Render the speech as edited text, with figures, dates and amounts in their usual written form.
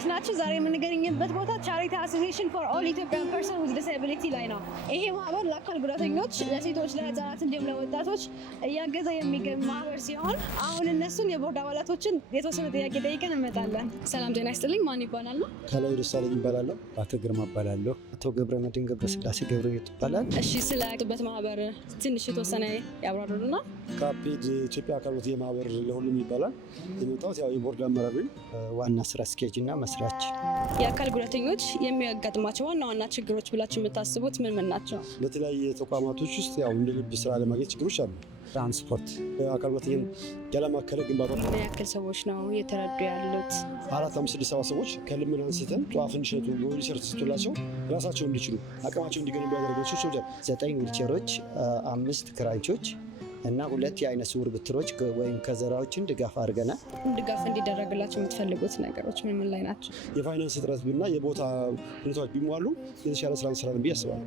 እንዴት ናችሁ? ዛሬ የምንገኝበት ቦታ ቻሪቲ አሶሲዬሽን ፎር ኦል ኢትዮጵያን ፐርሰን ዊዝ ዲስኤቢሊቲ ላይ ነው። ይሄ ማህበር ለአካል ጉዳተኞች፣ ለሴቶች፣ ለህፃናት እንዲሁም ለወጣቶች እያገዘ የሚገኝ ማህበር ሲሆን አሁን እነሱን የቦርድ አባላቶችን የተወሰነ ጥያቄ ጠይቀን እንመጣለን። ሰላም ጤና ይስጥልኝ። ማን ይባላል ነው? ከላይ ደሳለኝ ይባላለሁ። አቶ ግርማ እባላለሁ። አቶ ገብረመድህን ገብረስላሴ ገብረሕይወት ይባላል። እሺ፣ ስለ ጥበት ማህበር ትንሽ የተወሰነ ያብራሩልና። ካፔድ ኢትዮጵያ አካል ጉዳተኞች ማህበር ለሁሉም ይባላል። የመጣሁት ያው የቦርድ አመራር ነኝ። ዋና ስራ አስኪያጅ እና መስራች። የአካል ጉዳተኞች የሚያጋጥሟቸው ዋና ዋና ችግሮች ብላችሁ የምታስቡት ምን ምን ናቸው? በተለያየ ተቋማቶች ውስጥ ያው እንደ ልብ ስራ ለማግኘት ችግሮች አሉ። ትራንስፖርት፣ አካል ጉዳተኞችን ያለማከለ ግንባታ። ምን ያክል ሰዎች ነው እየተረዱ ያሉት? 4፣ 5፣ 6፣ 7 ሰዎች ከልመና አንስተን ጧፍ እንዲሸጡ ሪሰርች ስትላቸው ራሳቸው እንዲችሉ አቅማቸው እንዲገነቡ ያደረጋቸው ሰዎች 9 ዊልቸሮች፣ 5 ክራንቾች እና 2 የአይነ ስውር ብትሮች ወይም ከዘራዎችን ድጋፍ አድርገናል። ድጋፍ እንዲደረግላቸው የምትፈልጉት ነገሮች ምን ምን ላይ ናቸው? የፋይናንስ እጥረት እና የቦታ ሁኔታዎች ቢሟሉ የተሻለ ስራ እንሰራለን ብዬ አስባለሁ።